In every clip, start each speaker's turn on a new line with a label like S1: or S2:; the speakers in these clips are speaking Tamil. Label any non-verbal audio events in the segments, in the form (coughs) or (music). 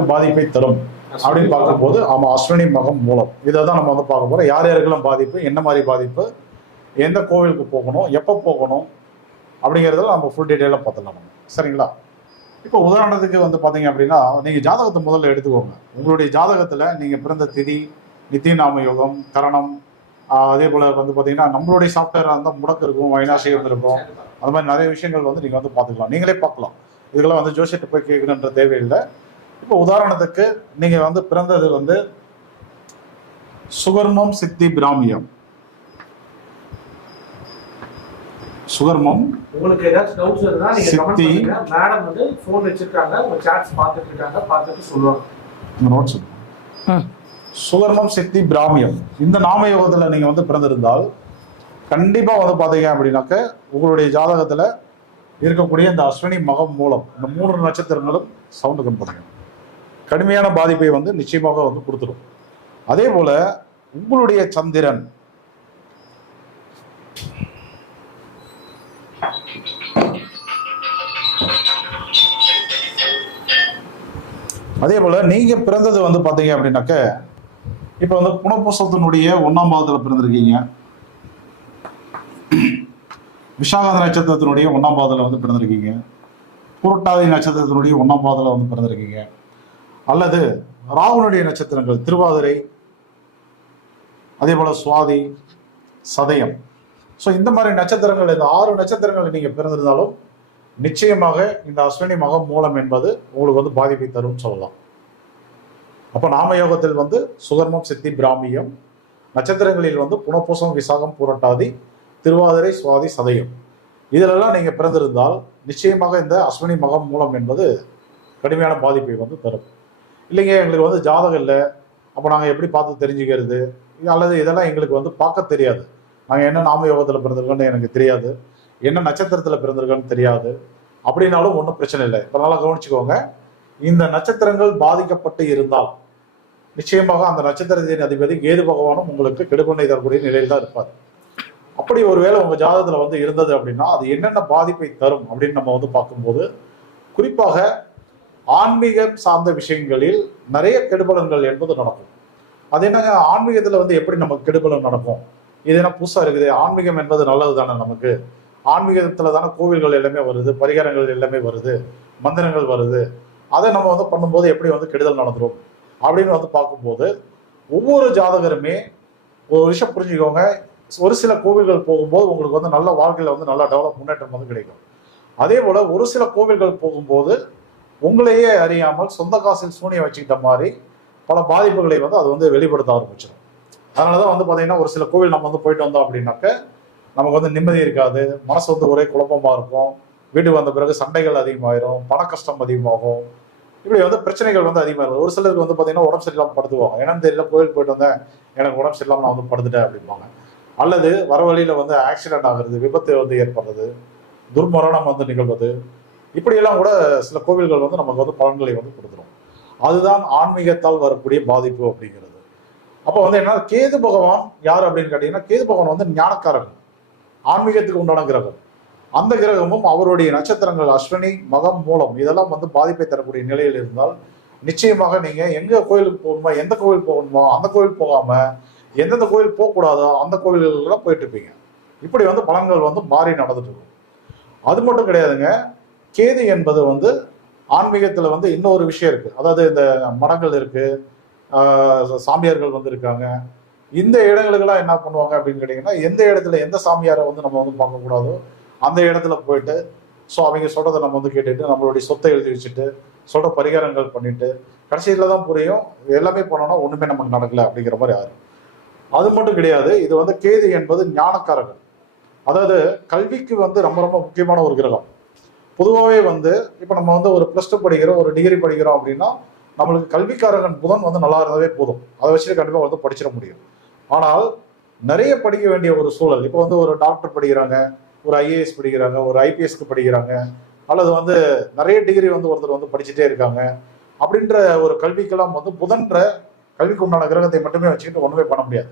S1: யாருக்கு பாதிப்பை தரும் அப்படின்னு பார்க்கும்போது ஆமா அஸ்வினி மகம் மூலம். இதை தான் நம்ம வந்து பார்க்க போறோம். யார் யாருக்கெல்லாம் பாதிப்பு என்ன மாதிரி பாதிப்பு எந்த கோவிலுக்கு போகணும் எப்போ போகணும் அப்படிங்கிறதுல நம்ம ஃபுல் டீட்டெயிலாக பார்த்துக்கலாம் நம்ம. சரிங்களா? இப்போ உதாரணத்துக்கு வந்து பார்த்தீங்க அப்படின்னா நீங்கள் ஜாதகத்தை முதல்ல எடுத்துக்கோங்க. உங்களுடைய ஜாதகத்தில் நீங்கள் பிறந்த திதி நித்திய நாம யோகம் கரணம் அதே போல் வந்து பார்த்தீங்கன்னா நம்மளுடைய சாஃப்ட்வேராக இருந்தால் முடக்கு இருக்கும் வைனாசியம் இருக்கும் அந்த மாதிரி நிறைய விஷயங்கள் வந்து நீங்கள் வந்து பார்த்துக்கலாம். நீங்களே பார்க்கலாம். இதெல்லாம் வந்து ஜோசியத்தை போய் கேட்கணுன்ற தேவையில்லை. இப்போ உதாரணத்துக்கு நீங்கள் வந்து பிறந்தது வந்து சுகர்மம் சித்தி பிராமியம். சுகர்மம்
S2: உங்களுக்கு ஏதாச்சும் டவுட்ஸ் இருந்தா நீங்க கமெண்ட்
S1: சித்தி.
S2: பண்ணுங்க. மேடம் வந்து ஃபோன் வச்சிருக்காங்க உங்க சாட்ஸ் பார்த்துட்டு இருக்காங்க பார்த்துட்டு சொல்லுவாங்க
S1: நோட்ஸ் சுகர்மம் சித்தி பிராமியம். இந்த நாம யோகத்துல நீங்க வந்து பிறந்திருந்தால் கண்டிப்பா வந்து பாத்தீங்க அப்படின்னாக்க உங்களுடைய ஜாதகத்துல இருக்கக்கூடிய இந்த அஸ்வினி மகம் மூலம் இந்த மூன்று நட்சத்திரங்களும் சவுண்டு கம்பெனி கடுமையான பாதிப்பை வந்து நிச்சயமாக வந்து கொடுத்துடும் அதே போல உங்களுடைய சந்திரன். அதே போல நீங்க பிறந்தது வந்து பாத்தீங்க அப்படின்னாக்க இப்ப வந்து புனப்பூசத்தினுடைய ஒன்னாம் பாதத்துல பிறந்திருக்கீங்க. விஷாகாத நட்சத்திரத்தினுடைய ஒன்னாம் பாதத்துல வந்து பிறந்திருக்கீங்க. புரட்டாதி நட்சத்திரத்தினுடைய ஒன்னாம் பாதத்துல வந்து பிறந்திருக்கீங்க. அல்லது ராகுனுடைய நட்சத்திரங்கள் திருவாதிரை அதே போல சுவாதி சதயம். ஸோ இந்த மாதிரி நட்சத்திரங்கள் இந்த ஆறு நட்சத்திரங்கள் நீங்க பிறந்திருந்தாலும் நிச்சயமாக இந்த அஸ்வினி மகம் மூலம் என்பது உங்களுக்கு வந்து பாதிப்பை தரும் சொல்லலாம். அப்போ நாமயோகத்தில் வந்து சுகர்மம் சித்தி பிராமியம் நட்சத்திரங்களில் வந்து புனப்பூசம் விசாகம் புரட்டாதி திருவாதிரை சுவாதி சதயம். இதிலெல்லாம் நீங்கள் பிறந்திருந்தால் நிச்சயமாக இந்த அஸ்வினி மகம் மூலம் என்பது கடுமையான பாதிப்பை வந்து தரும். இல்லைங்க எங்களுக்கு வந்து ஜாதகம் இல்லை. அப்போ நாங்கள் எப்படி பார்த்து தெரிஞ்சுக்கிறது? அல்லது இதெல்லாம் எங்களுக்கு வந்து பார்க்க தெரியாது. நாங்கள் என்ன நாம யோகத்தில் பிறந்திருக்கோன்னு எனக்கு தெரியாது. என்ன நட்சத்திரத்தில் பிறந்திருக்கோன்னு தெரியாது. அப்படின்னாலும் ஒன்றும் பிரச்சனை இல்லை. இப்போ நல்லா கவனிச்சுக்கோங்க. இந்த நட்சத்திரங்கள் பாதிக்கப்பட்டு இருந்தால் நிச்சயமாக அந்த நட்சத்திரத்தின் அதிபதி கேது பகவானும் உங்களுக்கு கெடுபண்ணை தரக்கூடிய நிலையில் தான் இருப்பார். அப்படி ஒருவேளை உங்கள் ஜாதகத்தில் வந்து இருந்தது அப்படின்னா அது என்னென்ன பாதிப்பை தரும் அப்படின்னு நம்ம வந்து பார்க்கும்போது குறிப்பாக ஆன்மீகம் சார்ந்த விஷயங்களில் நிறைய கெடுபலன்கள் என்பது நடக்கும். அது என்னங்க? ஆன்மீகத்தில் வந்து எப்படி நமக்கு கெடுபலன் நடக்கும் இது என்ன புதுசாக இருக்குது? ஆன்மீகம் என்பது நல்லது தானே நமக்கு? ஆன்மீகத்தில் தானே கோவில்கள் எல்லாமே வருது பரிகாரங்கள் எல்லாமே வருது மந்திரங்கள் வருது. அதை நம்ம வந்து பண்ணும்போது எப்படி வந்து கெடுதல் நடந்துடும் அப்படின்னு வந்து பார்க்கும்போது ஒவ்வொரு ஜாதகருமே ஒரு விஷயம் புரிஞ்சுக்கோங்க. ஒரு சில கோவில்கள் போகும்போது உங்களுக்கு வந்து நல்ல வாழ்க்கையில் வந்து நல்லா டெவலப் முன்னேற்றம் வந்து கிடைக்கும். அதே போல் ஒரு சில கோவில்கள் போகும்போது உங்களையே அறியாமல் சொந்த காசில் சூனியம் வச்சுக்கிட்ட மாதிரி பல பாதிப்புகளை வந்து அது வந்து வெளிப்படுத்த ஆரம்பிச்சிடும். அதனால தான் வந்து பார்த்தீங்கன்னா ஒரு சில கோவில் நம்ம வந்து போயிட்டு வந்தோம் அப்படின்னாக்க நமக்கு வந்து நிம்மதி இருக்காது. மனசு வந்து ஒரே குழப்பமா இருக்கும். வீட்டுக்கு வந்த பிறகு சண்டைகள் அதிகமாயிரும். பண கஷ்டம் அதிகமாகும். இப்படி வந்து பிரச்சனைகள் வந்து அதிகமாக இருக்கும். ஒரு சிலருக்கு வந்து பார்த்தீங்கன்னா உடம்பு சரியில்லாமல் படுத்துவாங்க. என்னன்னு தெரியல கோயிலுக்கு போயிட்டு வந்தேன். எனக்கு உடம்பு சரியில்லாமல் நான் வந்து படுத்துட்டேன் அப்படிம்பாங்க. அல்லது வர வழியில் வந்து ஆக்சிடென்ட் ஆகுறது விபத்து வந்து ஏற்படுறது துர்மரணம் வந்து நிகழ்வது இப்படியெல்லாம் கூட சில கோவில்கள் வந்து நமக்கு வந்து பலன்களை வந்து கொடுத்துரும். அதுதான் ஆன்மீகத்தால் வரக்கூடிய பாதிப்பு அப்படிங்கிறது. அப்போ வந்து என்ன கேது பகவான் யார் அப்படின்னு கேட்டீங்கன்னா கேது பகவான் வந்து ஞானக்காரகம் ஆன்மீகத்துக்கு உண்டான கிரகம். அந்த கிரகமும் அவருடைய நட்சத்திரங்கள் அஸ்வினி மகம் மூலம் இதெல்லாம் வந்து பாதிப்பை தரக்கூடிய நிலையில் இருந்தால் நிச்சயமாக நீங்க எங்க கோயிலுக்கு போகணுமோ எந்த கோவில் போகணுமோ அந்த கோவில் போகாம எந்தெந்த கோவில் போகக்கூடாதோ அந்த கோவில்கள்லாம் போயிட்டு இருப்பீங்க. இப்படி வந்து பலன்கள் வந்து மாறி நடந்துட்டு இருக்கும். அது மட்டும் கிடையாதுங்க கேது என்பது வந்து ஆன்மீகத்தில் வந்து இன்னொரு விஷயம் இருக்கு. அதாவது இந்த மடங்கள் இருக்கு. சாமியார்கள் வந்து இருக்காங்க. இந்த இடங்களுக்கெல்லாம் என்ன பண்ணுவாங்க அப்படின்னு கேட்டிங்கன்னா எந்த இடத்துல எந்த சாமியாரை வந்து நம்ம வந்து பார்க்கக்கூடாதோ அந்த இடத்துல போயிட்டு ஸோ அவங்க சொல்றதை நம்ம வந்து கேட்டுட்டு நம்மளுடைய சொத்தை எழுதி வச்சுட்டு சொல்ற பரிகாரங்கள் பண்ணிட்டு கடைசியில் தான் புரியும் எல்லாமே பண்ணோம்னா ஒன்றுமே நமக்கு நடக்கலை அப்படிங்கிற மாதிரி ஆறு அது மட்டும் கிடையாது இது வந்து கேது என்பது ஞானக்காரர்கள். அதாவது கல்விக்கு வந்து ரொம்ப ரொம்ப முக்கியமான ஒரு கிரகம். பொதுவாகவே வந்து இப்போ நம்ம வந்து ஒரு ப்ளஸ் டூ படிக்கிறோம் ஒரு டிகிரி படிக்கிறோம் அப்படின்னா நம்மளுக்கு கல்விக்காரகன் புதன் வந்து நல்லா இருந்தாவே போதும். அதை வச்சுட்டு கண்டிப்பாக வந்து படிச்சிட முடியும். ஆனால் நிறைய படிக்க வேண்டிய ஒரு சூழல் இப்போ வந்து ஒரு டாக்டர் படிக்கிறாங்க ஒரு ஐஏஎஸ் படிக்கிறாங்க ஒரு ஐபிஎஸ்க்கு படிக்கிறாங்க அல்லது வந்து நிறைய டிகிரி வந்து ஒருத்தர் வந்து படிச்சுட்டே இருக்காங்க அப்படின்ற ஒரு கல்விக்கெல்லாம் வந்து புதன்ற கல்விக்கு உண்டான கிரகத்தை மட்டுமே வச்சுக்கிட்டு ஒன்றுமே பண்ண முடியாது.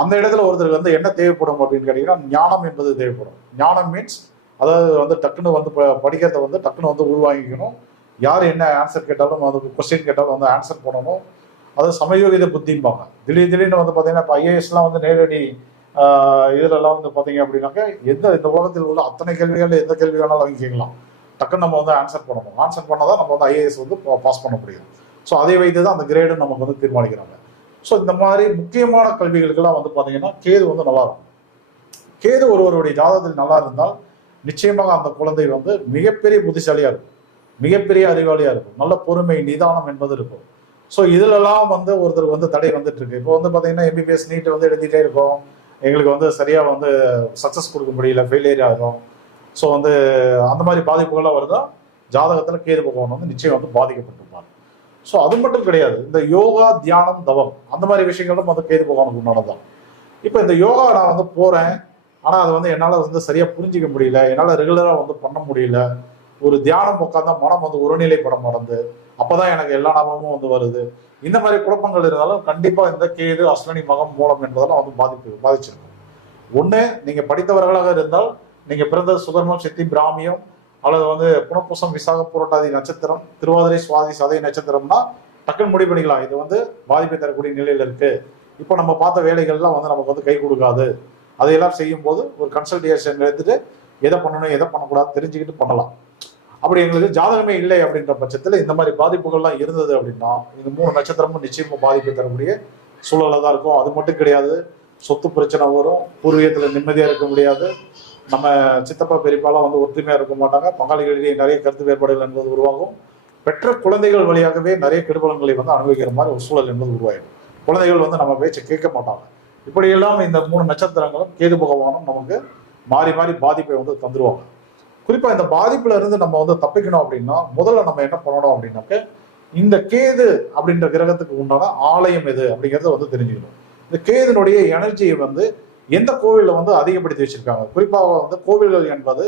S1: அந்த இடத்துல ஒருத்தருக்கு வந்து என்ன தேவைப்படும் அப்படின்னு கேட்டீங்கன்னா ஞானம் என்பது தேவைப்படும். ஞானம் மீன்ஸ் அதாவது வந்து டக்குன்னு வந்து ப- படிக்கிறத வந்து டக்குன்னு வந்து உள்வாங்கிக்கணும். யார் என்ன ஆன்சர் கேட்டாலும் வந்து கொஸ்டின் கேட்டாலும் வந்து ஆன்சர் பண்ணணும். அது சமயோகித புத்திம்பாங்க. திடீர் திடீர்னு வந்து பார்த்தீங்கன்னா இப்போ ஐஏஎஸ்லாம் வந்து நேரடி இதிலெல்லாம் வந்து பார்த்தீங்க அப்படின்னாக்க எந்த இந்த உலகத்தில் உள்ள அத்தனை கேள்விகள் எந்த கேள்வி வேணாலும் அவங்க கேட்கலாம். டக்குன்னு நம்ம வந்து ஆன்சர் பண்ணணும். ஆன்சர் பண்ணால் தான் நம்ம வந்து ஐஏஎஸ் வந்து பாஸ் பண்ண முடியும். ஸோ அதை வைத்து தான் அந்த கிரேடு நமக்கு வந்து தீர்மானிக்கிறாங்க. ஸோ இந்த மாதிரி முக்கியமான கல்விகளுக்கெல்லாம் வந்து பார்த்தீங்கன்னா கேது வந்து நல்லா இருக்கும். கேது ஒருவருடைய ஜாதகத்தில் நல்லா இருந்தால் நிச்சயமாக அந்த குழந்தை வந்து மிகப்பெரிய புத்திசாலியாக இருக்கும். மிகப்பெரிய அறிவாளியாக இருக்கும். நல்ல பொறுமை நிதானம் என்பது இருக்கும். ஸோ இதிலெல்லாம் வந்து ஒருத்தர் வந்து தடை வந்துட்டு இருக்கு. இப்போ வந்து பார்த்தீங்கன்னா எம்பிபிஎஸ் நீட் வந்து எழுதிட்டே இருக்கோம். எங்களுக்கு வந்து சரியாக வந்து சக்ஸஸ் கொடுக்க முடியல ஃபெயிலியர் ஆகும். ஸோ வந்து அந்த மாதிரி பாதிப்புகள்லாம் வருதா? ஜாதகத்தில் கேது பகவான் வந்து நிச்சயம் வந்து பாதிக்கப்பட்டிருப்பார். ஸோ அது மட்டும் கிடையாது. இந்த யோகா தியானம் தவம் அந்த மாதிரி விஷயங்களும் வந்து கேது பகவானுக்கு உண்டானதான் இப்போ இந்த யோகா நான் வந்து போகிறேன் ஆனால் அது வந்து என்னால் வந்து சரியாக புரிஞ்சிக்க முடியல. என்னால் ரெகுலராக வந்து பண்ண முடியல. ஒரு தியானம் உட்காந்தா மனம் வந்து ஒருநிலைப்பட மறந்து. அப்போதான் எனக்கு எல்லா ஞாபகமும் வந்து வருது. இந்த மாதிரி குழப்பங்கள் இருந்தாலும் கண்டிப்பாக இந்த கேது அஸ்வினி மகம் மூலம் என்பதெல்லாம் வந்து பாதிப்பு பாதிச்சிருக்கும். ஒன்று நீங்கள் படித்தவர்களாக இருந்தால் நீங்கள் பிறந்த சுகர்மம் சித்தி பிராமியம் அல்லது வந்து புனப்பூசம் விசாக புரட்டாதி நட்சத்திரம் திருவாதிரை சுவாதி சதை நட்சத்திரம்னா டக்குன்னு முடிவு பண்ணிக்கலாம். இது வந்து பாதிப்பை தரக்கூடிய நிலையில் இருக்கு. இப்போ நம்ம பார்த்த வேலைகள்லாம் வந்து நமக்கு வந்து கை கொடுக்காது. அதையெல்லாம் செய்யும்போது ஒரு கன்சல்டேஷன் எடுத்துட்டு எதை பண்ணணும் எதை பண்ணக்கூடாது தெரிஞ்சுக்கிட்டு பண்ணலாம். அப்படி எங்களுக்கு ஜாதகமே இல்லை அப்படின்ற பட்சத்தில் இந்த மாதிரி பாதிப்புகள்லாம் இருந்தது அப்படின்னா இந்த மூணு நட்சத்திரமும் நிச்சயமாக பாதிப்பை தரக்கூடிய சூழலாக தான் இருக்கும். அது மட்டும் கிடையாது. சொத்து பிரச்சனை வரும். பூர்வீகத்தில் நிம்மதியாக இருக்க முடியாது. நம்ம சித்தப்பா பெரியப்பாலாம் வந்து ஒற்றுமையாக இருக்க மாட்டாங்க. பங்காளிகளிடையே நிறைய கருத்து வேறுபாடுகள் என்பது உருவாகும். பெற்ற குழந்தைகள் வழியாகவே நிறைய கெடுபலங்களை வந்து அனுபவிக்கிற மாதிரி ஒரு சூழல் என்பது உருவாயிடும். குழந்தைகள் வந்து நம்ம பேச்சை கேட்க மாட்டாங்க. இப்படியெல்லாம் இந்த மூணு நட்சத்திரங்களும் கேது பகவானும் நமக்கு மாறி மாறி பாதிப்பை வந்து தந்துருவாங்க. குறிப்பாக இந்த பாதிப்புல இருந்து நம்ம வந்து தப்பிக்கணும் அப்படின்னா முதல்ல நம்ம என்ன பண்ணணும் அப்படின்னாக்க இந்த கேது அப்படின்ற கிரகத்துக்கு உண்டான ஆலயம் எது அப்படிங்கிறத வந்து தெரிஞ்சுக்கணும். இந்த கேதுனுடைய எனர்ஜியை வந்து எந்த கோவிலில் வந்து அதிகப்படுத்தி வச்சிருக்காங்க? குறிப்பாக வந்து கோவில்கள் என்பது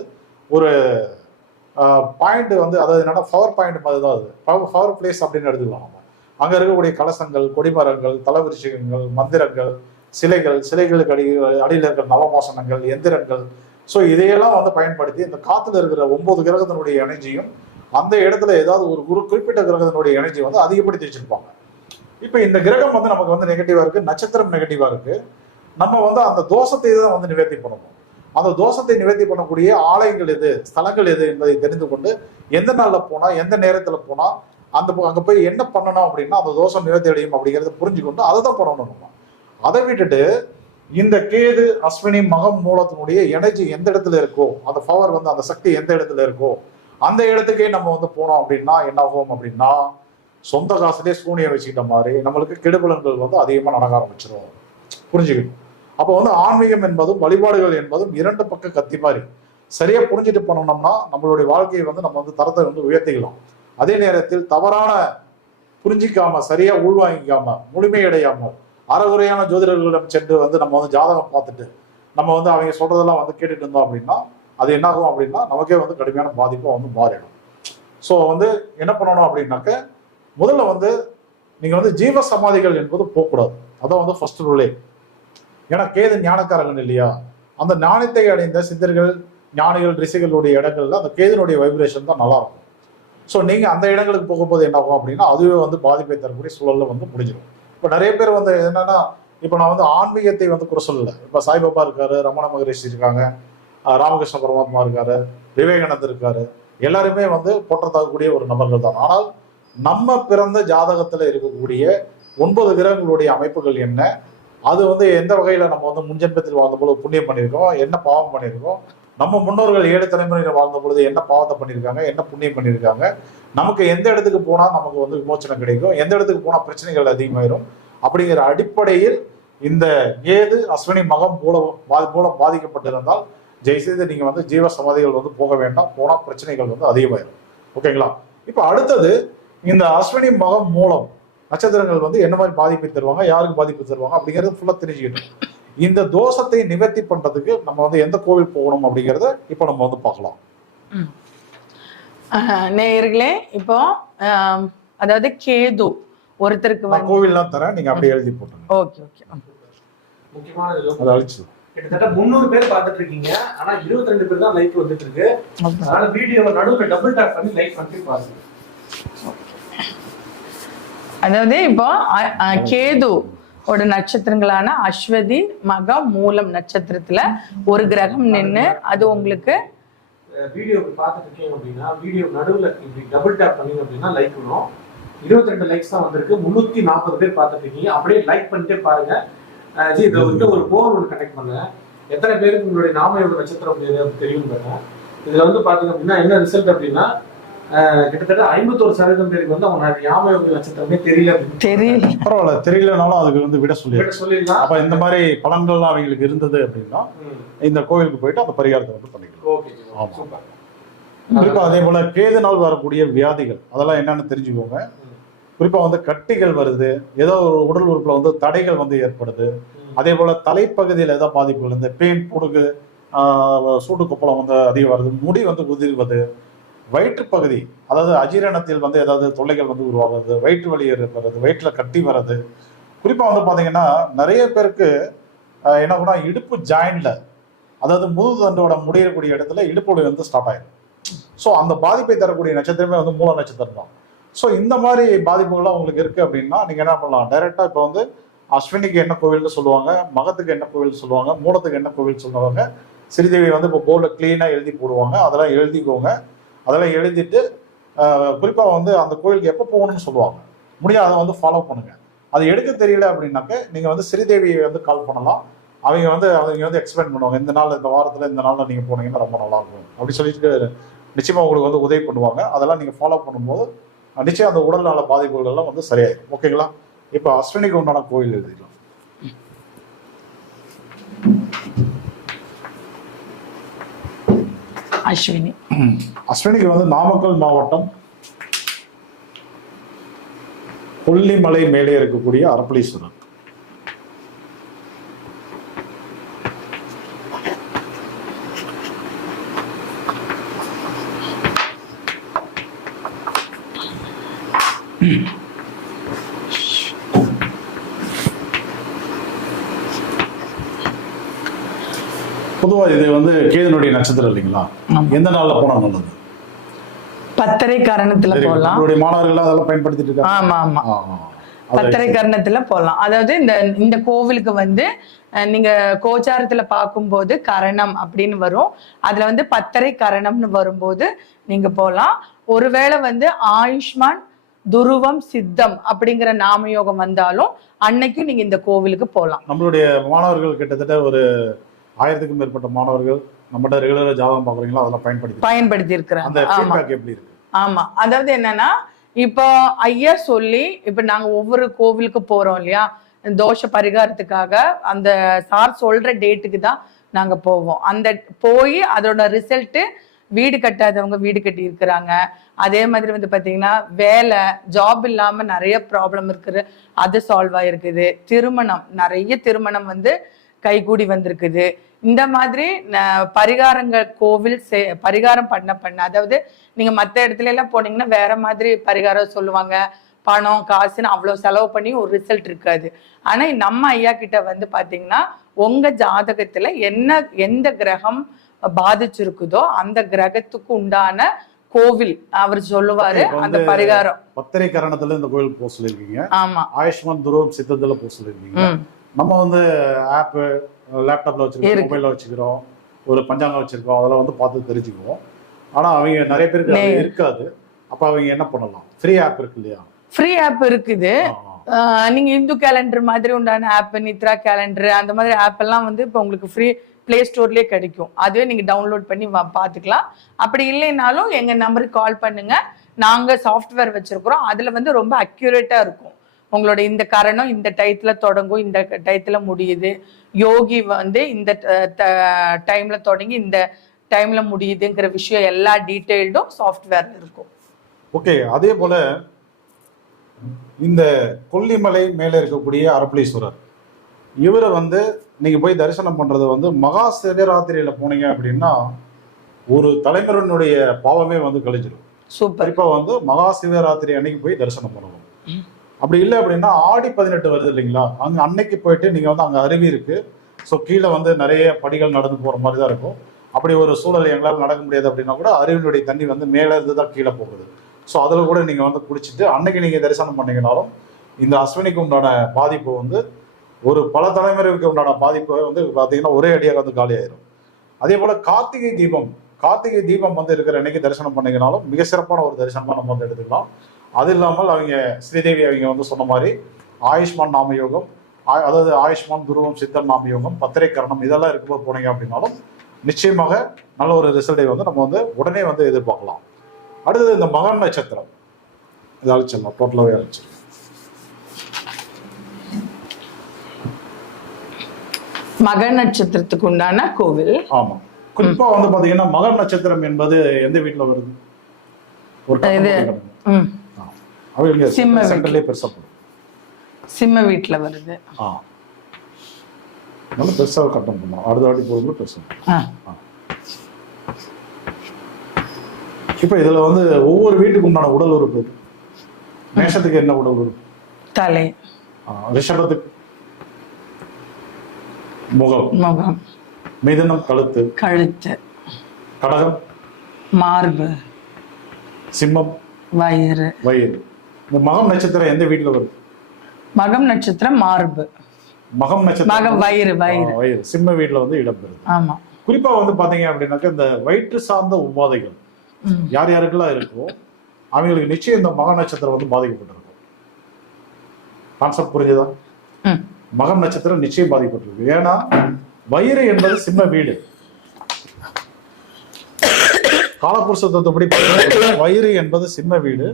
S1: ஒரு பாயிண்ட் வந்து அதாவது என்னன்னா பவர் பாயிண்ட் மாதிரி தான் அது. பவர் பவர் பிளேஸ் அப்படின்னு எடுத்துக்கலாம் நம்ம. அங்கே இருக்கக்கூடிய கலசங்கள் கொடிமரங்கள் தலவிருஷகங்கள் மந்திரங்கள் சிலைகள் சிலைகளுக்கு அடி அடியில் இருக்கிற நவமோசனங்கள் எந்திரங்கள். ஸோ இதையெல்லாம் வந்து பயன்படுத்தி இந்த காத்துல இருக்கிற ஒன்பது கிரகத்தினுடைய எனர்ஜியும் அந்த இடத்துல ஏதாவது ஒரு குரு குறிப்பிட்ட கிரகத்தினுடைய எனர்ஜி வந்து அதிகப்படுத்தி வச்சிருப்பாங்க. இப்போ இந்த கிரகம் வந்து நமக்கு வந்து நெகட்டிவாக இருக்குது நட்சத்திரம் நெகட்டிவாக இருக்குது நம்ம வந்து அந்த தோஷத்தை தான் வந்து நிவர்த்தி பண்ணணும். அந்த தோஷத்தை நிவர்த்தி பண்ணக்கூடிய ஆலயங்கள் எது ஸ்தலங்கள் எது என்பதை தெரிந்து கொண்டு எந்த நாளில் போனால் எந்த நேரத்தில் போனால் அந்த அங்கே போய் என்ன பண்ணணும் அப்படின்னா அந்த தோஷம் நிவர்த்தி அடையும் அப்படிங்கிறத புரிஞ்சுக்கொண்டு அதை தான் பண்ணணும் நம்ம. அதை விட்டுட்டு இந்த கேது அஸ்வினி மகம் மூலத்தினுடைய எனர்ஜி எந்த இடத்துல இருக்கோ அந்த பவர் வந்து அந்த சக்தி எந்த இடத்துல இருக்கோ அந்த இடத்துக்கே நம்ம வந்து போனோம் அப்படின்னா என்ன ஆகும் அப்படின்னா சொந்த காசுலேயே சூனியம் வச்சுக்கிட்ட மாதிரி நம்மளுக்கு கெடுபலன்கள் வந்து அதிகமாக நடக்க ஆரம்பிச்சிடும் புரிஞ்சுக்கணும். அப்போ வந்து ஆன்மீகம் என்பதும் வழிபாடுகள் என்பதும் இரண்டு பக்க கத்தி மாதிரி. சரியாக புரிஞ்சுட்டு பண்ணோம்னா நம்மளுடைய வாழ்க்கையை வந்து நம்ம வந்து தரத்தை வந்து உயர்த்திக்கலாம். அதே நேரத்தில் தவறான புரிஞ்சிக்காம சரியாக உள்வாங்கிக்காம முழுமையடையாமல் அறகுறையான ஜோதிடர்களிடம் சென்று வந்து நம்ம வந்து ஜாதகம் பார்த்துட்டு நம்ம வந்து அவங்க சொல்றதெல்லாம் வந்து கேட்டுட்டு இருந்தோம் அப்படின்னா அது என்னாகும் அப்படின்னா நமக்கே வந்து கடுமையான பாதிப்பாக வந்து மாறிடும். ஸோ வந்து என்ன பண்ணணும் அப்படின்னாக்க முதல்ல வந்து நீங்கள் வந்து ஜீவ சமாதிகள் என்பது போகக்கூடாது. அதான் வந்து ஃபர்ஸ்ட் ரூலே ஏன்னா கேது ஞானக்காரகன் இல்லையா? அந்த ஞானத்தை அடைந்த சித்தர்கள் ஞானிகள் ரிஷிகளுடைய இடங்கள்ல அந்த கேதனுடைய வைப்ரேஷன் தான் நல்லா இருக்கும் ஸோ நீங்கள் அந்த இடங்களுக்கு போகும்போது என்ன ஆகும் அப்படின்னா அதுவே வந்து பாதிப்பை தரக்கூடிய சூழலில் வந்து முடிஞ்சிடும். இப்போ நிறைய பேர் வந்து என்னன்னா இப்போ நான் வந்து ஆன்மீகத்தை வந்து குறை சொல்லல. இப்போ சாய்பாபா இருக்காரு ரமண மகரிஷி இருக்காங்க ராமகிருஷ்ண பரமாத்மா இருக்காரு விவேகானந்தர் இருக்காரு. எல்லாருமே வந்து போற்றத்தாக்கக்கூடிய ஒரு நபர்கள் தான். ஆனால் நம்ம பிறந்த ஜாதகத்தில் இருக்கக்கூடிய ஒன்பது கிரகங்களுடைய அமைப்புகள் என்ன? அது வந்து எந்த வகையில் நம்ம வந்து முன்ஜென்மத்தில் வாழ்ந்த பொழுது புண்ணியம் பண்ணியிருக்கோம்? என்ன பாவம் பண்ணியிருக்கோம்? நம்ம முன்னோர்கள் ஏழு தலைமுறையில் வாழ்ந்த பொழுது என்ன பாவத்தை பண்ணியிருக்காங்க? என்ன புண்ணியம் பண்ணியிருக்காங்க? நமக்கு எந்த இடத்துக்கு போனால் நமக்கு வந்து விமோச்சனம் கிடைக்கும் எந்த இடத்துக்கு போனால் பிரச்சனைகள் அதிகமாயிரும். அப்படிங்கிற அடிப்படையில் இந்த ஏது அஸ்வினி மகம் மூலம் பா- மூலம் பாதிக்கப்பட்டிருந்தால் ஜெய்செய்து நீங்கள் வந்து ஜீவ சமாதிகள் வந்து போக வேண்டாம். போனால் பிரச்சனைகள் வந்து அதிகமாயிரும். ஓகேங்களா? இப்போ அடுத்தது இந்த அஸ்வினி மகம் மூலம் நட்சத்திரங்கள் வந்து என்ன மாதிரி பாதிப்பு தருவாங்க யாருக்கு பாதிப்பு தருவாங்க அப்படிங்கிறது ஃபுல்லாக தெரிஞ்சுக்கணும். இந்த தோஷத்தை நிவர்த்தி பண்றதுக்கு நம்ம வந்து எந்த கோவில் போகணும் அப்படிங்கிறத இப்போ நம்ம வந்து பார்க்கலாம்.
S3: நேயர்களே இப்போ அதாவது கேது ஒருத்தருக்கு
S1: கோவில்லாம் தரேன் நீங்க அப்படியே எழுதி போட்டுருங்க.
S3: Okay okay.
S1: அதை அழிச்சு
S2: கிட்டத்தட்ட முந்நூறு பேர் பார்த்துட்டு இருக்கீங்க. ஆனா 22 பேர் தான் லைக் வந்துட்டு இருக்கு. அதனால வீடியோ நடுவுல டபுள் டாப் பண்ணி லைக் பண்ணி பாருங்க.
S3: அதாவது இப்போ கேது ஓட நட்சத்திரங்களான அஸ்வதி மகம் மூலம் நட்சத்திரத்துல ஒரு கிரகம் நின்னு அது உங்களுக்கு
S2: வீடியோ பார்த்துட்டு இருக்கீங்க அப்படின்னா வீடியோ நடுவில் இப்படி டபுள் டேப் பண்ணீங்க அப்படின்னா லைக் வரும். இருபத்தி ரெண்டு லைக்ஸ் தான் வந்திருக்கு. முந்நூற்றி நாற்பது பேர் பார்த்துட்டு இருக்கீங்க. அப்படியே லைக் பண்ணிட்டே பாருங்க. ஜி இதை வந்து ஒரு போர் ஒன்று கனெக்ட் பண்ணுங்க எத்தனை பேருக்கு உங்களுடைய நாமையோட நட்சத்திரம் தெரியும் பாருங்க. இதில் வந்து பார்த்தீங்க அப்படின்னா என்ன ரிசல்ட் அப்படின்னா கிட்டத்தட்ட ஐம்பத்தோரு சதவீதம் பேருக்கு வந்து அவங்க யாமயோக நட்சத்திரமே தெரியல
S3: தெரியல
S1: பரவாயில்ல தெரியலனாலும் அதுக்கு வந்து விட சொல்லி
S2: சொல்லிடலாம்.
S1: அப்ப இந்த மாதிரி பலன்கள்லாம் அவங்களுக்கு இருந்தது அப்படின்னா இந்த கோவிலுக்கு போயிட்டு அந்த பரிகாரத்தை வந்து பண்ணிக்கலாம்.
S2: ஓகே
S1: ஆமா.
S2: சூப்பர்.
S1: குறிப்பா அதே போல கேதுனால் வரக்கூடிய வியாதிகள் அதெல்லாம் என்னன்னு தெரிஞ்சுக்கோங்க. குறிப்பா வந்து கட்டிகள் வருது ஏதோ ஒரு உடல் உறுப்புல வந்து தடைகள் வந்து ஏற்படுது. அதே போல தலைப்பகுதியில் ஏதாவது பாதிப்புகள் இந்த பெயின் புடுகு ஆஹ், சூடு கொப்பளம் வந்து அதிகம் வருது முடி வந்து உதிர்வது வயிற்றுப்பகுதி அதாவது அஜீரணத்தில் வந்து ஏதாவது தொல்லைகள் வந்து உருவாகுது வயிற்று வலி வர்றது வயிற்றுல கட்டி வர்றது. குறிப்பாக வந்து பார்த்தீங்கன்னா நிறைய பேருக்கு என்ன பண்ணா இடுப்பு ஜாயின்ல அதாவது முதுதண்டோட முடியக்கூடிய இடத்துல இடுப்பு வலி வந்து ஸ்டார்ட் ஆயிடும் ஸோ அந்த பாதிப்பை தரக்கூடிய நட்சத்திரமே வந்து மூல நட்சத்திரம் தான். ஸோ இந்த மாதிரி பாதிப்புகள்லாம் உங்களுக்கு இருக்கு அப்படின்னா நீங்க என்ன பண்ணலாம்? டைரக்டா இப்போ வந்து அஸ்வினிக்கு என்ன கோவில்னு சொல்லுவாங்க மகத்துக்கு என்ன கோவில் சொல்லுவாங்க மூலத்துக்கு என்ன கோவில் சொல்லுவாங்க ஸ்ரீதேவி வந்து இப்போ போர்டில் க்ளீனாக எழுதி போடுவாங்க அதெல்லாம் எழுதிக்கோங்க. அதெல்லாம் எழுதிட்டு குறிப்பாக வந்து அந்த கோயிலுக்கு எப்போ போகணும்னு சொல்லுவாங்க. முடியாது அதை வந்து ஃபாலோ பண்ணுங்க. அது எடுக்க தெரியல அப்படின்னாக்க நீங்கள் வந்து ஸ்ரீதேவியை வந்து கால் பண்ணலாம். அவங்க வந்து அவங்க வந்து எக்ஸ்பிளைன் பண்ணுவாங்க. இந்த நாள் இந்த வாரத்தில் இந்த நாளில் நீங்கள் போனீங்கன்னா ரொம்ப நல்லாயிருக்கும் அப்படி சொல்லிட்டு நிச்சயமாக உங்களுக்கு வந்து உதவி பண்ணுவாங்க. அதெல்லாம் நீங்கள் ஃபாலோ பண்ணும்போது நிச்சயம் அந்த உடல்நல பாதிப்புகள் எல்லாம் வந்து சரியாயிடும். ஓகேங்களா இப்போ அஸ்வினிக்கு உண்டான கோயில் எழுதிக்கலாம்
S3: அஸ்வினி.
S1: அஸ்வினிக்கு வந்து நாமக்கல் மாவட்டம் கொல்லிமலை மேலே இருக்கக்கூடிய அரப்பளீஸ்வரர் பொதுவா இது வந்து கேதுனுடைய நட்சத்திரம் இல்லைங்களா. எந்த நாள்ல போனா நல்லது?
S3: பத்தரை கரணத்துல போகலாம்
S1: உங்களுடைய மாணவர்கள் அதெல்லாம் பயன்படுத்திட்டு இருக்காங்க.
S3: ஆமா ஆமா. பத்தரை கரணத்துல போகலாம் அதாவது இந்த இந்த கோவிலுக்கு வந்து நீங்க கோச்சாரத்துல பார்க்கும்போது கரணம் அப்படின்னு வரும். அதுல வந்து பத்தரை கரணம்னு வரும்போது நீங்க போகலாம் ஒருவேளை வந்து ஆயுஷ்மான் துருவம் சித்தம் அப்படிங்கிற நாமயோகம் வந்தாலும் அன்னைக்கு நீங்க இந்த கோவிலுக்கு போகலாம்
S1: நம்மளுடைய மாணவர்கள் கிட்டத்தட்ட ஒரு ஆயிரத்துக்கும் மேற்பட்ட மாணவர்கள் நம்மகிட்ட ரெகுலரா ஜாதகம் பாக்குறீங்களா அதெல்லாம் பயன்படுத்தி
S3: பயன்படுத்தி இருக்கிறாங்க
S1: ஃபீட்பேக் எப்படி இருக்கு?
S3: ஆமா. அதாவது என்னன்னா இப்போ ஐயா சொல்லி இப்ப நாங்க ஒவ்வொரு கோவிலுக்கு போறோம் இல்லையா? தோஷ பரிகாரத்துக்காக அந்த சார் சொல்ற டேட்டுக்கு தான் நாங்க போவோம். அந்த போய் அதோட ரிசல்ட் வீடு கட்டாதவங்க வீடு கட்டி இருக்கிறாங்க அதே மாதிரி வந்து பாத்தீங்கன்னா வேலை ஜாப் இல்லாம நிறைய ப்ராப்ளம் இருக்குது. அது சால்வ் ஆயிருக்குது. திருமணம். நிறைய திருமணம் வந்து கைகூடி வந்திருக்குது. இந்த மாதிரி பரிகாரங்கள் கோவில் செ- பரிகாரம் பண்ண பண்ண அதாவது நீங்க மத்த இடத்துல எல்லாம் போனீங்கன்னா வேற மாதிரி பரிகாரம் சொல்லுவாங்க. பணம் காசுன்னு அவ்வளவு செலவு பண்ணி ஒரு ரிசல்ட் இருக்காது. ஆனா நம்ம ஐயா கிட்ட வந்து பாத்தீங்கன்னா உங்க ஜாதகத்துல என்ன எந்த கிரகம் பாதிச்சிருக்குதோ அந்த கிரகத்துக்கு உண்டான கோவில் அவர் சொல்லுவாரு அந்த பரிகாரம்.
S1: பத்திரை கரணத்துல இந்த கோயில் போக சொல்லியிருக்கீங்க.
S3: ஆமா.
S1: ஆயுஷ்மான் துருவம் சித்தத்துல போக சொல்லியிருக்கீங்க.
S3: ம்.
S1: நம்ம வந்து ஆப் லேப்டாப்ல வச்சிருக்கோம். மொபைல்ல வச்சுக்கிறோம் ஒரு பஞ்சாங்கம் வச்சிருக்கோம் அதெல்லாம் வந்து பார்த்து தெரிஞ்சுக்குவோம். ஆனா அவங்க நிறைய பேருக்கு இருக்காது. அப்ப அவங்க என்ன பண்ணலாம்? ஃப்ரீ ஆப் இருக்கு இல்லையா?
S3: ஃப்ரீ ஆப் இருக்குது. நீங்க இந்து கேலண்டர் மாதிரி உண்டான ஆப் நித்ரா கேலண்டர் அந்த மாதிரி ஆப் எல்லாம் வந்து இப்போ உங்களுக்கு ஃப்ரீ ப்ளே ஸ்டோர்லயே கிடைக்கும். அதுவே நீங்க டவுன்லோட் பண்ணி பார்த்துக்கலாம். அப்படி இல்லைனாலும் எங்க நம்பருக்கு கால் பண்ணுங்க. நாங்க சாஃப்ட்வேர் வச்சிருக்கிறோம். அதுல வந்து ரொம்ப அக்யூரேட்டா இருக்கும். உங்களோட இந்த கரணம் இந்த டயத்துல தொடங்கும் இந்த டயத்துல முடியுது. யோகி வந்து இந்த டைம்ல தொடங்கி இந்த டைம்ல முடியுதுங்கிற விஷயம் எல்லா டீட்டெயில்டும் சாஃப்ட்வேர்ல இருக்கும்.
S1: ஓகே அதே போல இந்த கொல்லிமலை மேலே இருக்கக்கூடிய அரப்பளீஸ்வரர் இவரை வந்து நீங்க போய் தரிசனம் பண்றது வந்து மகா சிவராத்திரியில போனீங்க அப்படின்னா ஒரு தலைமுறையினுடைய பாவமே வந்து கழிஞ்சிடும்
S3: சூப்பர்.
S1: குறிப்பா வந்து மகா சிவராத்திரி அன்னைக்கு போய் தரிசனம் பண்ணணும் அப்படி இல்லை அப்படின்னா ஆடி பதினெட்டு வருது இல்லைங்களா? அங்கே அன்னைக்கு போயிட்டு நீங்கள் வந்து அங்கே அருவி இருக்கு. ஸோ கீழே வந்து நிறைய படிகள் நடந்து போகிற மாதிரி தான் இருக்கும். அப்படி ஒரு சூழல் எங்களால் நடக்க முடியாது அப்படின்னா கூட அருவினுடைய தண்ணி வந்து மேலே இருந்து தான் கீழே போகுது. ஸோ அதில் கூட நீங்கள் வந்து குடிச்சிட்டு அன்னைக்கு நீங்கள் தரிசனம் பண்ணீங்கனாலும் இந்த அஸ்வினிக்கு உண்டான பாதிப்பு வந்து ஒரு பல தலைமுறைக்கு உண்டான பாதிப்பு வந்து பார்த்தீங்கன்னா ஒரே அடியாக வந்து காலியாயிரும் அதே போல் கார்த்திகை தீபம் கார்த்திகை தீபம் வந்து இருக்கிற அன்னைக்கு தரிசனம் பண்ணீங்கனாலும் மிக சிறப்பான ஒரு தரிசனமாக நம்ம வந்து எடுத்துக்கலாம். அது இல்லாமல் அவங்க ஸ்ரீதேவி அவங்க வந்து சொன்ன மாதிரி ஆயுஷ்மான் நாமயோகம் ஆ- அதாவது ஆயுஷ்மான் துருவம் சித்தம் நாமயோகம் பத்திரை கரணம் இதெல்லாம் இருக்கும்போது போனீங்க அப்படின்னாலும் நிச்சயமாக நல்ல ஒரு ரிசல்ட்டை வந்து நம்ம வந்து உடனே வந்து எதிர்பார்க்கலாம். அடுத்தது இந்த மகன் நட்சத்திரம். இது அழிச்சிடலாம் டோட்டலாகவே அழிச்சிடலாம்.
S3: மக நட்சத்திரத்துக்கு உண்டான கோவில்.
S1: ஆமா. குறிப்பா வந்து பாத்தீங்கன்னா மகன் நட்சத்திரம் என்பது எந்த வீட்டுல வருது? ஒரு
S3: சிம்ம வீட்டு.
S1: சென்டர்லயே பெருசா போடும்.
S3: சிம்ம வீட்டுல வருது.
S1: ஆ. நல்ல பெருசா கட்டம் பண்ணும் அடுத்த வாட்டி போடும்போது பெருசா பண்ணும்.
S3: ஆ.
S1: இப்ப இதுல வந்து ஒவ்வொரு வீட்டுக்கு உண்டான உடல் உறுப்பு. மேஷத்துக்கு என்ன உடல் உறுப்பு?
S3: தலை.
S1: ரிஷபத்துக்கு? முகம்.
S3: முகம்.
S1: மிதுனம் கழுத்து.
S3: கழுத்து.
S1: கடகம்?
S3: மார்பு.
S1: சிம்மம்?
S3: வயிறு.
S1: வயிறு. இந்த மகம் நட்சத்திரம் எந்த வீட்டுல வருது?
S3: மகம் நட்சத்திரம் மார்பு.
S1: மகம் நட்சத்திரம்
S3: வயிறு வயிறு.
S1: வயிறு. சிம்ம வீட்டுல வந்து இடம் பெறுது.
S3: ஆமா.
S1: குறிப்பா வந்து பாத்தீங்க அப்படின்னாக்க இந்த வயிற்று சார்ந்த உபாதைகள். யார் யாருக்கெல்லாம் இருக்கோ அவங்களுக்கு நிச்சயம் இந்த மக நட்சத்திரம் வந்து பாதிக்கப்பட்டிருக்கும். கான்செப்ட் புரிஞ்சுதா. மகம் நட்சத்திரம் நிச்சயம் பாதிக்கப்பட்டிருக்கு. ஏன்னா வயிறு என்பது சிம்ம வீடு. காலப்புருஷ தத்துவப்படி வயிறு என்பது சிம்ம வீடு.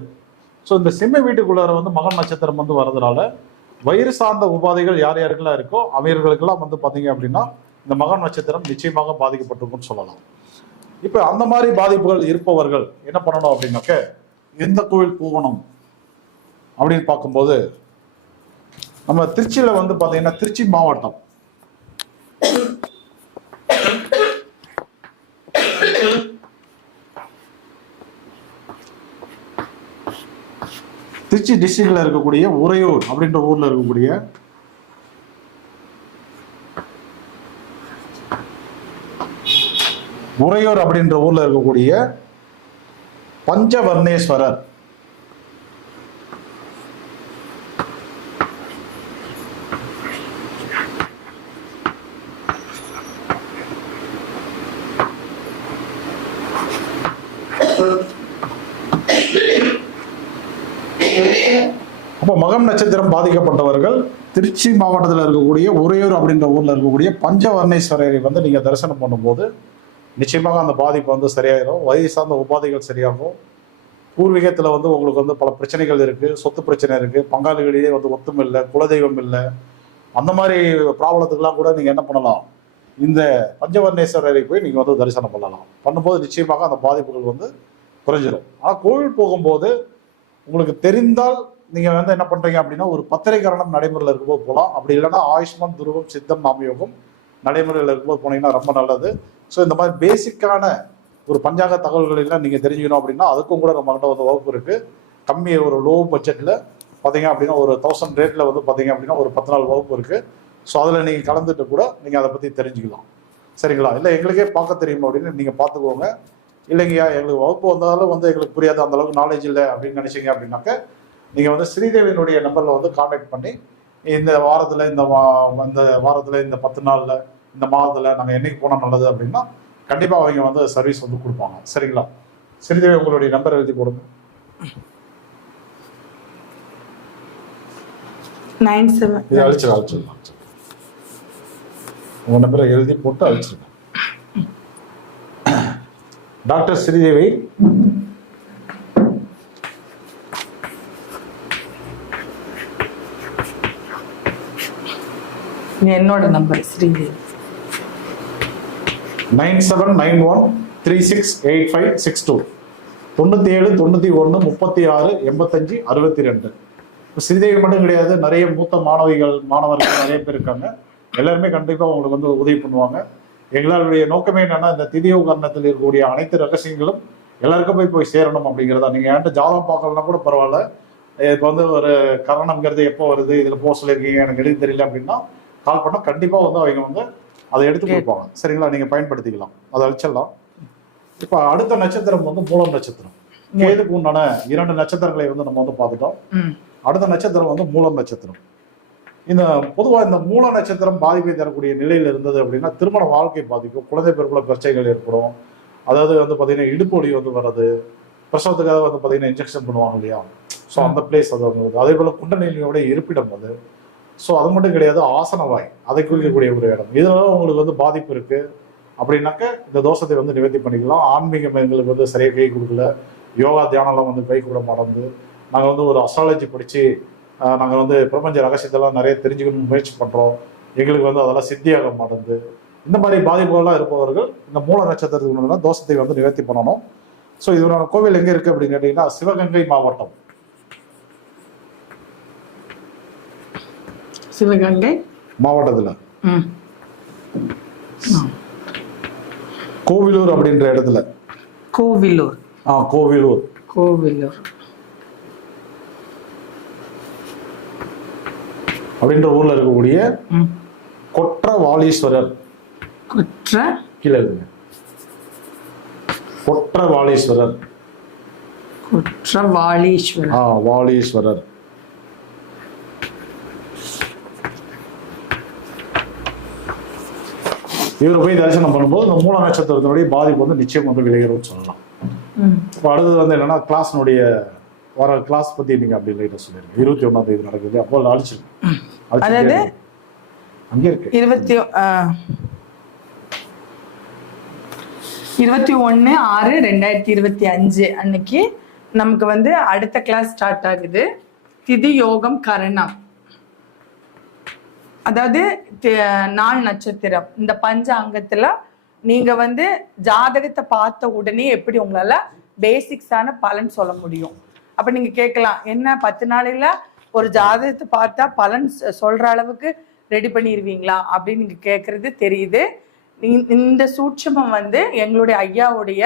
S1: ஸோ இந்த சிம்ம வீட்டுக்குள்ளார வந்து மகன் நட்சத்திரம் வந்து வர்றதுனால வயிறு சார்ந்த உபாதைகள் யார் யாருக்கெல்லாம் இருக்கோ அவர்களுக்கெல்லாம் வந்து பார்த்தீங்க அப்படின்னா இந்த மகன் நட்சத்திரம் நிச்சயமாக பாதிக்கப்பட்டிருக்கும்னு சொல்லலாம். இப்போ அந்த மாதிரி பாதிப்புகள் இருப்பவர்கள் என்ன பண்ணணும் அப்படின்னாக்க எந்த கோவில் போகணும் அப்படின்னு பார்க்கும்போது நம்ம திருச்சியில் வந்து பார்த்தீங்கன்னா திருச்சி மாவட்டம். திருச்சி டிஸ்ட்ரிக்ட்ல இருக்கக்கூடிய உறையூர் அப்படின்ற ஊர்ல இருக்கக்கூடிய உறையூர் அப்படின்ற ஊர்ல இருக்கக்கூடிய பஞ்சவர்ணேஸ்வரர் அப்போ மகம் நட்சத்திரம் பாதிக்கப்பட்டவர்கள் திருச்சி மாவட்டத்தில் இருக்கக்கூடிய உறையூர் அப்படின்ற ஊரில் இருக்கக்கூடிய பஞ்சவர்ணேஸ்வரரை வந்து நீங்கள் தரிசனம் பண்ணும்போது நிச்சயமாக அந்த பாதிப்பு வந்து சரியாயிடும் வயது சார்ந்த உபாதைகள் சரியாகும். பூர்வீகத்தில் வந்து உங்களுக்கு வந்து பல பிரச்சனைகள் இருக்குது சொத்து பிரச்சனை இருக்குது பங்காளிகளிடையே வந்து ஒத்துமை இல்லை. குலதெய்வம் இல்லை. அந்த மாதிரி ப்ராப்ளத்துக்கெல்லாம் கூட நீங்கள் என்ன பண்ணலாம்? இந்த பஞ்சவர்ணேஸ்வரரை போய் நீங்கள் வந்து தரிசனம் பண்ணலாம். பண்ணும்போது நிச்சயமாக அந்த பாதிப்புகள் வந்து குறைஞ்சிடும் ஆனால் கோவில் போகும்போது உங்களுக்கு தெரிந்தால் நீங்கள் வந்து என்ன பண்ணுறீங்க அப்படின்னா ஒரு பத்திரிகரணம் நடைமுறையில் இருக்கும்போது போகலாம் அப்படி இல்லைன்னா ஆயுஷ்மான் துருவம் சித்தம் நாமயோகம் நடைமுறையில் இருக்கும்போது போனீங்கன்னா ரொம்ப நல்லது. ஸோ இந்த மாதிரி பேசிக்கான ஒரு பஞ்சாங்க தகவல்கள் எல்லாம் நீங்க தெரிஞ்சுக்கணும் அப்படின்னா அதுக்கும் கூட நம்ம கிட்ட வந்து வகுப்பு இருக்குது கம்மி ஒரு லோ பட்ஜெட்டில் பார்த்தீங்க அப்படின்னா ஒரு தௌசண்ட் ரேட்டில் வந்து பார்த்தீங்க அப்படின்னா ஒரு பத்து நாள் வகுப்பு இருக்குது ஸோ அதில் நீங்கள் கலந்துட்டு கூட நீங்கள் அதை பற்றி தெரிஞ்சுக்கலாம். சரிங்களா? இல்லை எங்களுக்கே பார்க்க தெரியும் அப்படின்னு நீங்கள் பார்த்துக்கோங்க. இல்லைங்கய்யா எங்களுக்கு வகுப்பு வந்தாலும் வந்து எங்களுக்கு புரியாது. அந்த அளவுக்கு நாலேஜ் இல்லை அப்படின்னு நினச்சிங்க அப்படின்னாக்க நீங்க வந்து ஸ்ரீதேவியினுடைய நம்பர்ல வந்து காண்டாக்ட் பண்ணி இந்த வாரத்துல இந்த வா- இந்த வாரத்துல இந்த பத்து நாள்ல இந்த மாதத்துல நாங்க என்னைக்கு போனா நல்லது அப்படின்னா கண்டிப்பா அவங்க வந்து சர்வீஸ் வந்து கொடுப்பாங்க. சரிங்களா? ஸ்ரீதேவி உங்களுடைய நம்பர் எழுதி போடுங்க.
S3: நைன் செவன்
S1: இது அழிச்சிரு அழிச்சிரு அழிச்சிரு. உங்க நம்பரை எழுதி போட்டு அழிச்சிருங்க. (coughs) டாக்டர் ஸ்ரீதேவி
S3: என்னோட number Sri
S1: nine seven nine one three six eight five six two. தொண்ணூற்றி ஏழு தொண்ணூற்றி ஒன்று முப்பத்தி ஆறு எண்பத்தஞ்சு அறுபத்தி ரெண்டு இப்போ ஸ்ரீதேவி மட்டும் கிடையாது நிறைய மூத்த மாணவிகள் மாணவர்கள் நிறைய பேர் இருக்காங்க. எல்லாருமே கண்டிப்பாக உங்களுக்கு வந்து உதவி பண்ணுவாங்க. எங்களுடைய நோக்கமே என்னன்னா இந்த திதியோகரணத்தில் இருக்கக்கூடிய அனைத்து ரகசியங்களும் எல்லாருக்கும் போய் போய் சேரணும் அப்படிங்கிறதா. நீங்கள் என்கிட்ட ஜாதகம் பார்க்கலன்னா கூட பரவாயில்ல. இப்போ வந்து ஒரு கரணம்ங்கிறது எப்போ வருது இதில் போக சொல்லியிருக்கீங்க எனக்கு எழுதி தெரியல அப்படின்னா கால் பண்ணால் கண்டிப்பாக வந்து அவங்க வந்து அதை எடுத்து கொடுப்பாங்க. சரிங்களா? நீங்கள் பயன்படுத்திக்கலாம். அதை அழிச்சிடலாம். இப்போ அடுத்த நட்சத்திரம் வந்து மூலம் நட்சத்திரம். கேதுக்கு உண்டான இரண்டு நட்சத்திரங்களை வந்து நம்ம வந்து பார்த்துட்டோம். அடுத்த நட்சத்திரம் வந்து மூலம் நட்சத்திரம். இந்த பொதுவாக இந்த மூல நட்சத்திரம் பாதிப்பை தரக்கூடிய நிலையில் இருந்தது அப்படின்னா திருமண வாழ்க்கை பாதிக்கும் குழந்தை பிறப்புல பிரச்சனைகள் ஏற்படும். அதாவது வந்து பார்த்தீங்கன்னா இடுப்பு வலி வந்து வர்றது பிரசவத்துக்காக வந்து பார்த்தீங்கன்னா இன்ஜெக்ஷன் பண்ணுவாங்க இல்லையா? ஸோ அந்த பிளேஸ் அது வந்து. அதே போல குண்டநிலையோட இருப்பிடம் அது. ஸோ அது மட்டும் கிடையாது ஆசனவாய் அதை குறிக்கக்கூடிய ஒரு இடம். இதெல்லாம் உங்களுக்கு வந்து பாதிப்பு இருக்கு. அப்படின்னாக்க இந்த தோஷத்தை வந்து நிவர்த்தி பண்ணிக்கலாம். ஆன்மீகம் எங்களுக்கு வந்து சரியாக கை கொடுக்கல. யோகா தியானம்லாம் வந்து கை கூட மாட்டேங்குது நாங்கள் வந்து ஒரு அஸ்ட்ராலஜி படித்து நாங்கள் வந்து பிரபஞ்ச ரகசியத்தெல்லாம் நிறைய தெரிஞ்சுக்கணும்னு முயற்சி பண்ணுறோம் எங்களுக்கு வந்து அதெல்லாம் சித்தியாக மாட்டேங்குது இந்த மாதிரி பாதிப்புகள்லாம் இருப்பவர்கள் இந்த மூல நட்சத்திரத்துக்கு முன்னாடி தோஷத்தை வந்து நிவர்த்தி பண்ணணும். ஸோ இதனோட கோவில் எங்கே இருக்குது அப்படின்னு கேட்டிங்கன்னா சிவகங்கை மாவட்டம்.
S3: சிவகங்கை
S1: மாவட்டத்தில் கோவிலூர் அப்படின்ற இடத்துல.
S3: கோவிலூர்.
S1: ஆ கோவிலூர்.
S3: கோவிலூர்.
S1: அப்படின்ற ஊர்ல இருக்கக்கூடிய
S3: ம்.
S1: கொற்றவாளீஸ்வரர்.
S3: குற்ற?
S1: கீழே இருக்குங்க கொற்றவாளீஸ்வரர்.
S3: குற்றவாளீஸ்வரர்.
S1: ஆ வாளீஸ்வரர். இவரை போய் தரிசனம் பண்ணும்போது இந்த மூல நட்சத்திரத்தினுடைய பாதிப்பு வந்து நிச்சயம் வந்து விளைகிறோம்னு சொல்லலாம். இப்போ அடுத்தது வந்து என்னன்னா கிளாஸ்னுடைய வர கிளாஸ் பத்தி நீங்க அப்படி லைட்டா சொல்லிருங்க இருபத்தி ஒண்ணாம் தேதி நடக்குது அப்போ அழிச்சிருக்கேன்
S3: அதாவது?
S1: அங்கே இருக்கு.
S3: இருபத்தி. இருபத்தி ஒன்று ஆறு ரெண்டாயிரத்தி இருபத்தி அஞ்சு அன்னைக்கு நமக்கு வந்து அடுத்த கிளாஸ் ஸ்டார்ட் ஆகுது. திதி யோகம் கரணம். அதாவது நாள் நட்சத்திரம். இந்த பஞ்ச அங்கத்துல நீங்க வந்து ஜாதகத்தை பார்த்த உடனே எப்படி உங்களால பேசிக்ஸான பலன் சொல்ல முடியும்? அப்ப நீங்க கேட்கலாம் என்ன பத்து நாளையில ஒரு ஜாதகத்தை பார்த்தா பலன் சொல்ற அளவுக்கு ரெடி பண்ணிடுவீங்களா அப்படின்னு நீங்க கேட்கறது தெரியுது. இந்த- சூட்சமம் வந்து எங்களுடைய ஐயாவுடைய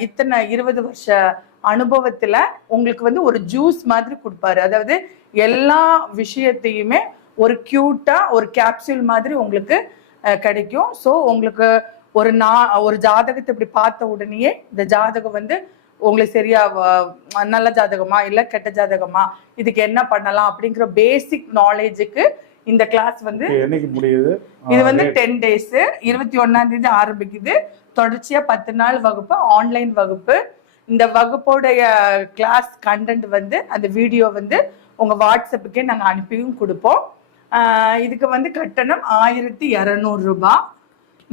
S3: இத்தனை இருபது வருஷ அனுபவத்துல உங்களுக்கு வந்து ஒரு ஜூஸ் மாதிரி கொடுப்பாரு. அதாவது எல்லா விஷயத்தையுமே ஒரு கியூட்டா ஒரு கேப்சூல் மாதிரி உங்களுக்கு கிடைக்கும். ஸோ உங்களுக்கு ஒரு நா ஒரு ஜாதகத்தை இப்படி பார்த்த உடனேயே இந்த ஜாதகம் வந்து உங்களுக்கு சரியா நல்ல ஜாதகமா இல்ல கெட்ட ஜாதகமா இதுக்கு என்ன பண்ணலாம் அப்படிங்கிற பேசிக் நாலேஜுக்கு இந்த கிளாஸ் வந்து
S1: என்னைக்கு முடியுது?
S3: இது வந்து டென் டேஸ் இருபத்தி ஒன்னாம் தேதி ஆரம்பிக்குது. தொடர்ச்சியா பத்து நாள் வகுப்பு ஆன்லைன் வகுப்பு. இந்த வகுப்போடைய கிளாஸ் கண்டென்ட் வந்து அந்த வீடியோ வந்து உங்க வாட்ஸ்அப்புக்கே நாங்க அனுப்பியும் கொடுப்போம். இதுக்கு வந்து கட்டணம் ஆயிரத்தி இரநூறு ரூபாய்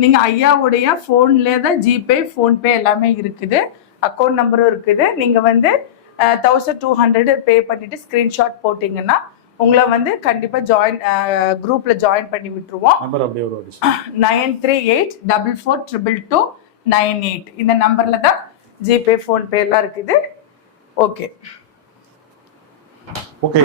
S3: நீங்க ஐயாவுடைய ஃபோன்லேயே தான் ஜிபே ஃபோன்பே எல்லாமே இருக்குது. அக்கௌண்ட் நம்பரும் இருக்குது. நீங்க வந்து தௌசண்ட் டூ ஹண்ட்ரட் பே பண்ணிட்டு ஸ்கிரீன்ஷாட் போட்டிங்கன்னா உங்களை வந்து கண்டிப்பா ஜாயின் குரூப்ல ஜாயின் பண்ணி விட்டுருவோம். Nine three eight double four triple two nine eight. இந்த நம்பர்ல தான் ஜிபே ஃபோன்பே எல்லாம் இருக்குது. Okay
S1: okay